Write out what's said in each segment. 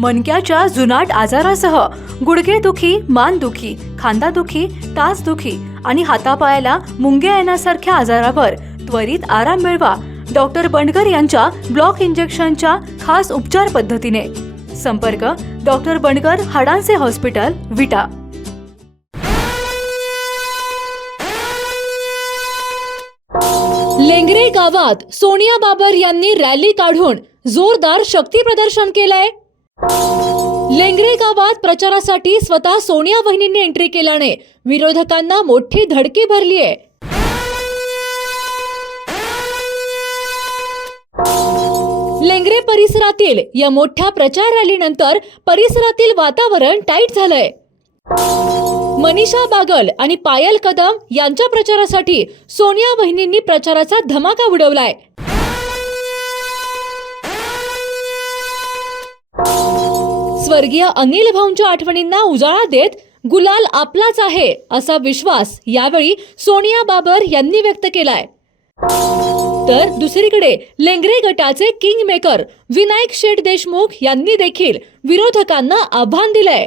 मणक्याच्या जुनाट आजारासह गुडघेदुखी मानदुखी खांदादुखी तासदुखी आणि हातापायाला मुंग्या येण्यासारख्या आजारावर त्वरित आराम मिळवा डॉक्टर बंडकर यांच्या ब्लॉक इंजेक्शनच्या खास उपचार पद्धतीने. संपर्क डॉक्टर बंडकर हाडांचे हॉस्पिटल विटा. लेंगरे गावात सोनिया बाबर यांनी रॅली काढून जोरदार शक्ती प्रदर्शन केलंय. लेंगरे गावात प्रचारासाठी स्वतः सोनिया वहिनींनी एंट्री केल्याने विरोधकांना मोठी धडकी भरली आहे. लेंगरे परिसरातील या मोठ्या प्रचार रॅलीनंतर परिसरातील वातावरण टाईट झालंय. मनीषा बागल आणि पायल कदम यांच्या प्रचारासाठी सोनिया वहिनींनी प्रचाराचा धमाका उडवलाय. स्वर्गीय अनिल भाऊंच्या आठवणींना उजाळा देत गुलाल आपलाच आहे असा विश्वास यावेळी सोनिया बाबर यांनी व्यक्त केलाय. तर दुसरीकडे लेंगरे गटाचे किंग मेकर विनायक शेठ देशमुख यांनी देखील विरोधकांना आव्हान दिलंय.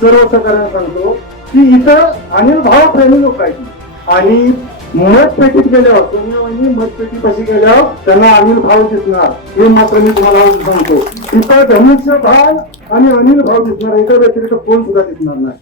सर्व सगळ्यांना सांगतो की इथं अनिल भाव प्रेमी लोक आहेत. आणि मतपेटीत गेल्यावर सोनिया वहिनी मतपेटी कशी गेल्यावर त्यांना अनिल भाव दिसणार. हे मात्र मी तुम्हाला सांगतो. इथं धनुष्य भाव आणि अनिल भाव दिसणार. इतर व्यतिरिक्त कोण सुद्धा दिसणार नाही.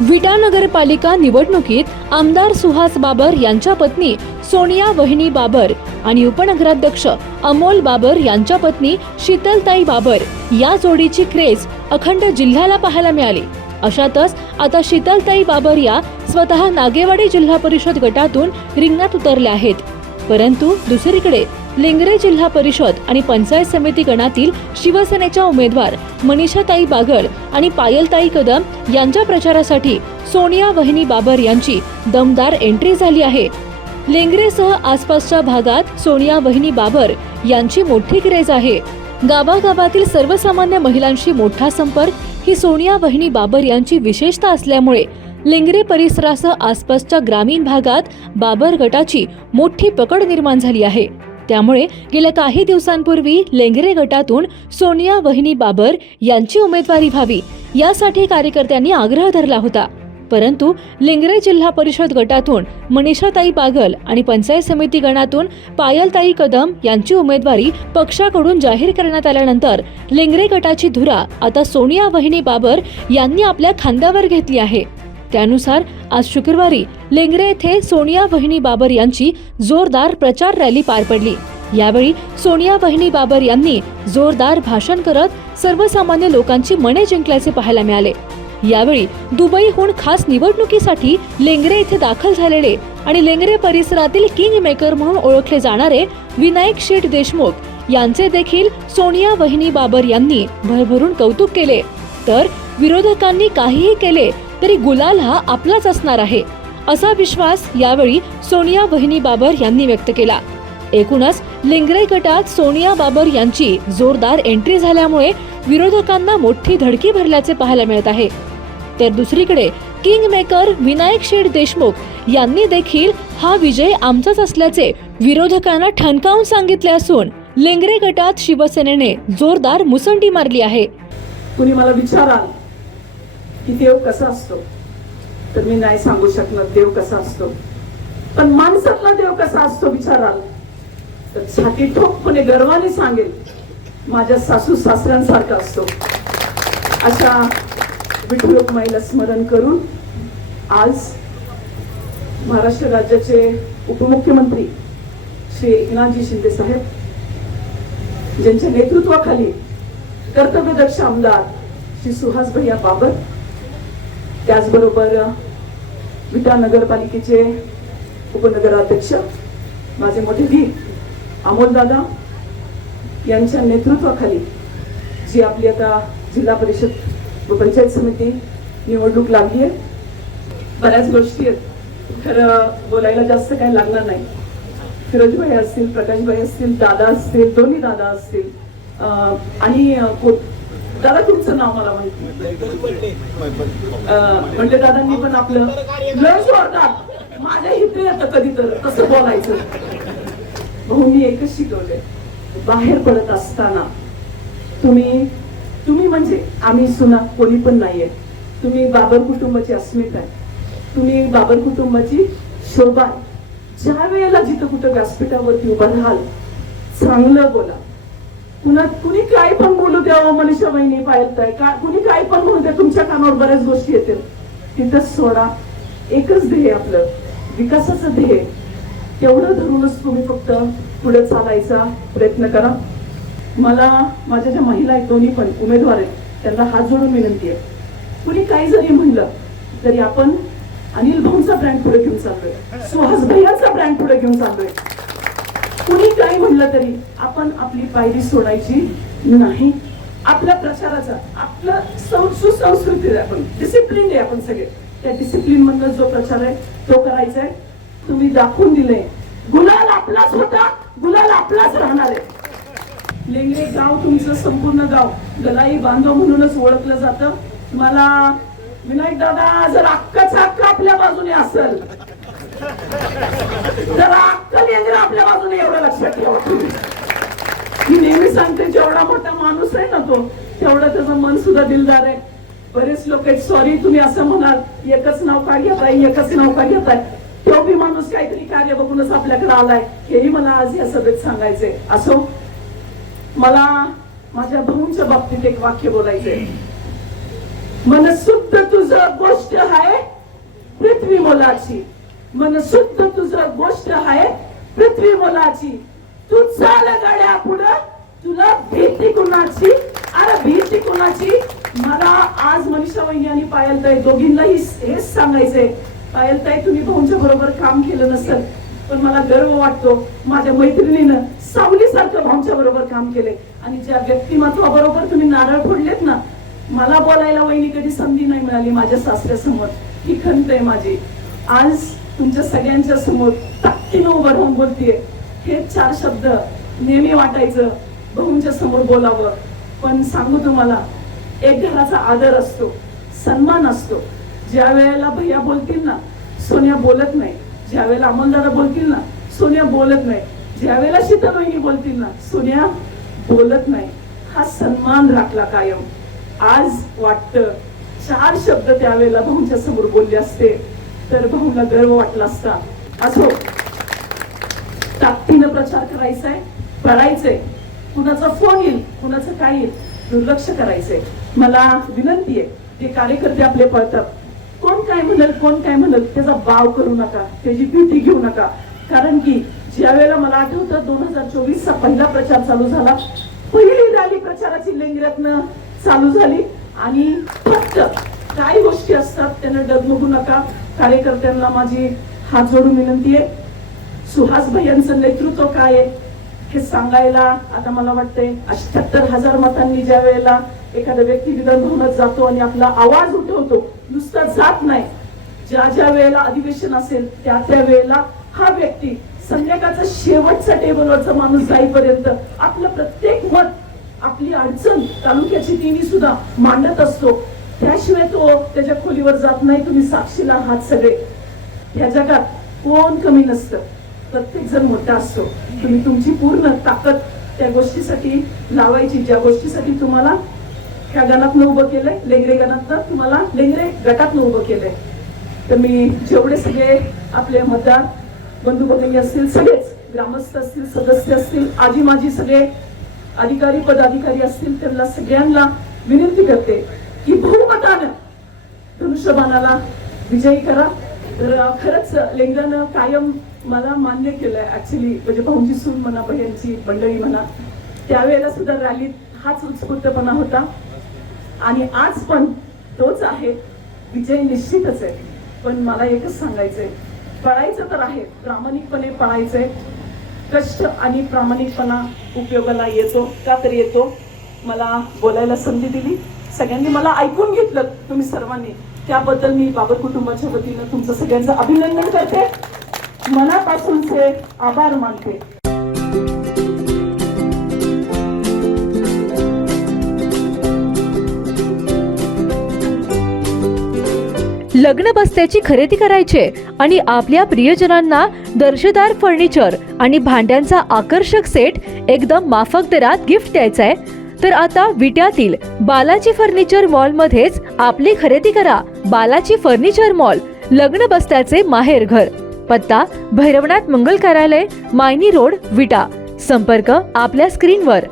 विटा नगरपालिका निवडणुकीत आमदार सुहास बाबर यांच्या पत्नी सोनिया वहिनी बाबर आणि उपनगराध्यक्ष अमोल बाबर यांच्या पत्नी शीतलताई बाबर या जोडीची क्रेज अखंड जिल्ह्याला पाहायला मिळाली. अशातच आता शीतलताई बाबर या स्वतः नागेवाडी जिल्हा परिषद गटातून रिंगणात उतरल्या आहेत. परंतु दुसरीकडे लिंगरे जिल्हा परिषद आणि पंचायत समिती गणातील शिवसेनेच्या उमेदवार मनीषाताई बागड आणि पायलताई कदम यांच्या प्रचारासाठी सोनिया वहिनी बाबर यांची दमदार एंट्री झाली आहे. लेंगरेसह आसपासच्या भागात सोनिया वहिनी बाबर यांची मोठी क्रेज आहे. गावागावातील सर्वसामान्य महिलांशी मोठा संपर्क ही सोनिया वहिनी बाबर यांची विशेषता असल्यामुळे लेंगरे परिसरासह आसपासच्या ग्रामीण भागात बाबर गटाची मोठी पकड निर्माण झाली आहे. त्यामुळे गेल्या काही दिवसांपूर्वी लेंगरे गटातून सोनिया वहिनी बाबर यांची उमेदवारी व्हावी यासाठी कार्यकर्त्यांनी आग्रह धरला होता. परंतु लिंगरे जिल्हा परिषद गटातून मनीषाताई बागल आणि पंचायत समिती गणातून पायलताई कदम यांची उमेदवारी पक्षाकडून जाहीर करण्यात आल्यानंतर लिंगरे गटाची धुरा आता सोनिया वहिनी बाबर यांनी आपल्या खांद्यावर घेतली आहे. त्यानुसार आज शुक्रवारी लेंगरे येथे सोनिया वहिनी बाबर यांची जोरदार प्रचार रॅली पार पडली. यावेळी सोनिया वहिनी बाबर यांनी जोरदार भाषण करत सर्वसामान्य लोकांची मने जिंकल्याचे पाहायला मिळाले. यावेळी दुबईहून खास निवडणुकीसाठी लेंगरे येथे दाखल झालेले आणि लेंगरे परिसरातील किंग मेकर म्हणून ओळखले जाणारे विनायक शेठ देशमुख यांचे देखील सोनिया वहिनी बाबर यांनी भरभरून कौतुक केले. तर विरोधकांनी काहीही केले तरी गुलाल हा आपलाच असणार आहे असा विश्वास यावेळी सोनिया बहिणी बाबर यांनी व्यक्त केला. एकूणच लिंगरे गटात सोनिया बाबर यांची जोरदार एंट्री झाल्यामुळे विरोधकांना मोठी धडकी भरल्याचे पाहायला मिळत आहे. तर दुसरीकडे किंग मेकर विनायक शेठ देशमुख यांनी देखील हा विजय आमचाच असल्याचे विरोधकांना ठणकावून सांगितले असून लिंगरे गटात शिवसेनेने जोरदार मुसंडी मारली आहे. कुणी मला विचाराल की देव कसा असतो? तर मी नाही सांगू शकणार देव कसा असतो. पण माणसातला देव कसा असतो विचाराल तर छाती ठोकपणे गर्वाने सांगेल माझ्या सासू सासऱ्यांसारखा असतो. अशा विठू माईला स्मरण करून आज महाराष्ट्र राज्याचे उपमुख्यमंत्री श्री एकनाथजी शिंदे साहेब ज्यांच्या नेतृत्वाखाली कर्तव्यदक्ष आमदार श्री सुहास भैया बाबर त्याचबरोबर विटा नगरपालिकेचे उपनगराध्यक्ष माझे मोठे वीर अमोलदादा यांच्या नेतृत्वाखाली जी आपली आता जिल्हा परिषद व पंचायत समिती निवडणूक लागली आहे. बऱ्याच गोष्टी आहेत. खरं बोलायला जास्त काही लागणार नाही. फिरोजभाई असतील प्रकाशभाई असतील दादा असतील दोन्ही दादा असतील आणि को- दादा तुमचं नाव मला माहिती म्हणजे दादांनी पण आपलं लय जोरदार. माझ्या इथे येतं कधी तर तसं बोलायचं. भाऊ मी एकच शिकवलंय. बाहेर पडत असताना तुम्ही तुम्ही म्हणजे आम्ही सुना कोणी पण नाहीये. तुम्ही बाबर कुटुंबाची अस्मिता आहे. तुम्ही बाबर कुटुंबाची शोभा ज्या वेळेला जिथं कुठं व्यासपीठावरती उभा राहाल चांगलं बोला. पुन्हा कुणी काय पण बोलू द्या मनुष्य बहिणी पाहिजे का? कुणी काय पण बोलू द्या तुमच्या कानावर बऱ्याच गोष्टी येतील. तिथं सोडा. एकच ध्येय आपलं. विकासाचं ध्येय. तेवढं धरूनच तुम्ही फक्त पुढे चालायचा प्रयत्न करा. मला माझ्या ज्या महिला आहेत दोन्ही पण उमेदवार आहेत त्यांना हात जोडून विनंती आहे. कुणी काही जरी म्हणलं तरी आपण अनिल भाऊंचा ब्रँड पुढे घेऊन चाललोय. सुहास भैयाचा ब्रँड पुढे घेऊन चाललोय. काही म्हणलं तरी आपण आपली पायरी सोडायची नाही. आपल्या प्रचाराचा आपलं सं- सुसंस्कृती आपण डिसिप्लिन आहे आपण सगळे. त्या डिसिप्लिन मधनं जो प्रचार आहे तो करायचा आहे. तुम्ही दाखवून दिले गुलाल आपलाच होता गुलाल आपलाच राहणार आहे. लेंगरे गाव तुमचं संपूर्ण गाव गलाई बांधव म्हणूनच ओळखलं जातं. मला विनायक दादा जर अक्काचा हक्क आपल्या बाजूने असेल तर अक्कल लेंगरे आपल्या बाजूने एवढं लक्षात ठेवा तुम्ही. मी नेहमी सांगते जेवढा मोठा माणूस आहे ना तो तेवढं त्याचं मन सुद्धा दिलदार आहे. बरेच लोक आहेत सॉरी तुम्ही असं म्हणाल. एकच नाव का घेताय? एकच नाव का घेताय? तो बी माणूस काहीतरी कार्य बघूनच आपल्याकडे आलाय. हेही मला आज या सभेत सांगायचंय. असो मला माझ्या भाऊंच्या बाबतीत एक वाक्य बोलायचंय. मन शुद्ध तुझं गोष्ट आहे पृथ्वी मोलाची. मन शुद्ध तुझं गोष्ट आहे पृथ्वी मोलाची. तू चाल गाड्या पुढं तुला भीती कुणाची? अरे भीती कुणाची? मला आज मनीषा वहिनी आणि पायलताई दोघींनाही हेच सांगायचंय. पायलताई तुम्ही भाऊंच्या बरोबर काम केलं नसेल पण मला गर्व वाटतो माझ्या मैत्रिणीनं सावलीसारखं भाऊंच्या बरोबर काम केले आणि ज्या व्यक्तिमत्वाबरोबर तुम्ही नारळ फोडलेत ना मला बोलायला वहिनी कधी संधी नाही मिळाली माझ्या सासऱ्यासमोर. ही खंत आहे माझी. आज तुमच्या सगळ्यांच्या समोर ताकदीनं उभं राहून बोलतीये. हे चार शब्द नेहमी वाटायचं. भाऊंच्या समोर बोलावं. पण सांगू तुम्हाला एक घराचा आदर असतो सन्मान असतो. ज्या वेळेला भैया बोलतील ना सोन्या बोलत नाही. ज्या वेळेला अमोलदादा बोलतील ना सोन्या बोलत नाही. ज्या वेळेला शीतल वहिनी बोलतील ना सोन्या बोलत नाही. हा सन्मान राखला कायम. आज वाटतं चार शब्द त्यावेळेला भाऊंच्या समोर बोलले असते. तर भाऊला गर्व वाटला असता. असो. ताकदीनं प्रचार करायचा आहे करायचंय. कुणाचा फोन येईल कुणाचं काय येईल दुर्लक्ष करायचंय. मला विनंती आहे जे कार्यकर्ते आपले पळतात कोण काय म्हणल कोण काय म्हणल त्याचा बाव करू नका त्याची भीती घेऊ नका. कारण की ज्या वेळेला मला आठवतं दोन हजार चोवीस चा पहिला प्रचार चालू झाला. पहिली रॅली प्रचाराची लेंगऱ्यातनं चालू झाली. आणि फक्त काय गोष्टी असतात त्यांना डगमगू नका. कार्यकर्त्यांना माझी हात जोडून विनंती आहे. सुहास यांचं नेतृत्व काय आहे? हे सांगायला आता मला वाटतंय अठ्याहत्तर हजार मतांनी ज्या वेळेला एखादा व्यक्ती विधान भवनात जातो आणि आपला आवाज उठवतो नुसता जात नाही. ज्या ज्या वेळेला अधिवेशन असेल त्या त्या वेळेला हा व्यक्ती संध्याकाळचा शेवटचा टेबलवरचा माणूस जाईपर्यंत आपलं प्रत्येक मत आपली अडचण तालुक्याची तिन्ही सुद्धा मांडत असतो. त्याशिवाय तो त्याच्या खोलीवर जात नाही तुम्ही साक्षीला हात सगळे. या जगात कोण कमी नसतं. प्रत्येक जण मोठा असतो. तुम्ही तुमची पूर्ण ताकद त्या गोष्टीसाठी लावायची. ज्या गोष्टीसाठी तुम्हाला ह्या गणातनं उभं केलंय लेंगरे गणातनं तुम्हाला लेंगरे गटातनं उभं केलंय. तर मी जेवढे सगळे आपले मतदार बंधू भगिनी असतील सगळेच ग्रामस्थ असतील सदस्य असतील आजी माझी सगळे अधिकारी पदाधिकारी असतील त्यांना सगळ्यांना विनंती करते की बहुमतानं धनुष्यबाणाला विजयी करा. तर खरंच लेंगरानं कायम मला मान्य केलंय ऍक्च्युली म्हणजे भाऊंची सून म्हणा बहिणची मंडळी म्हणा त्यावेळेला सुद्धा रॅलीत हाच उत्स्फूर्तपणा होता. आणि आज पण तोच आहे. विजय निश्चितच आहे. पण मला एकच सांगायचंय. पळायचं तर आहे. प्रामाणिकपणे पळायचंय कष्ट आणि प्रामाणिकपणा उपयोगाला येतो का तर येतो. मला बोलायला संधी दिली. सगळ्यांनी मला ऐकून घेतलं तुम्ही सर्वांनी. त्याबद्दल मी बाबर कुटुंबाच्या वतीनं तुमचं सगळ्यांचं अभिनंदन करते. मनापासूनचे आभार मानते. लग्न बस्त्याची खरेदी करायचे आणि आपल्या प्रियजनांना दर्जेदार फर्निचर आणि भांड्यांचा आकर्षक सेट एकदम माफक दरात गिफ्ट द्यायचा आहे तर आता विट्यातील बालाजी फर्निचर मॉल मध्येच आपली खरेदी करा. बालाजी फर्निचर मॉल लग्न बस्त्याचे माहेर घर. पत्ता भैरवनाथ मंगल कार्यालय मायनी रोड विटा. संपर्क आपल्या स्क्रीनवर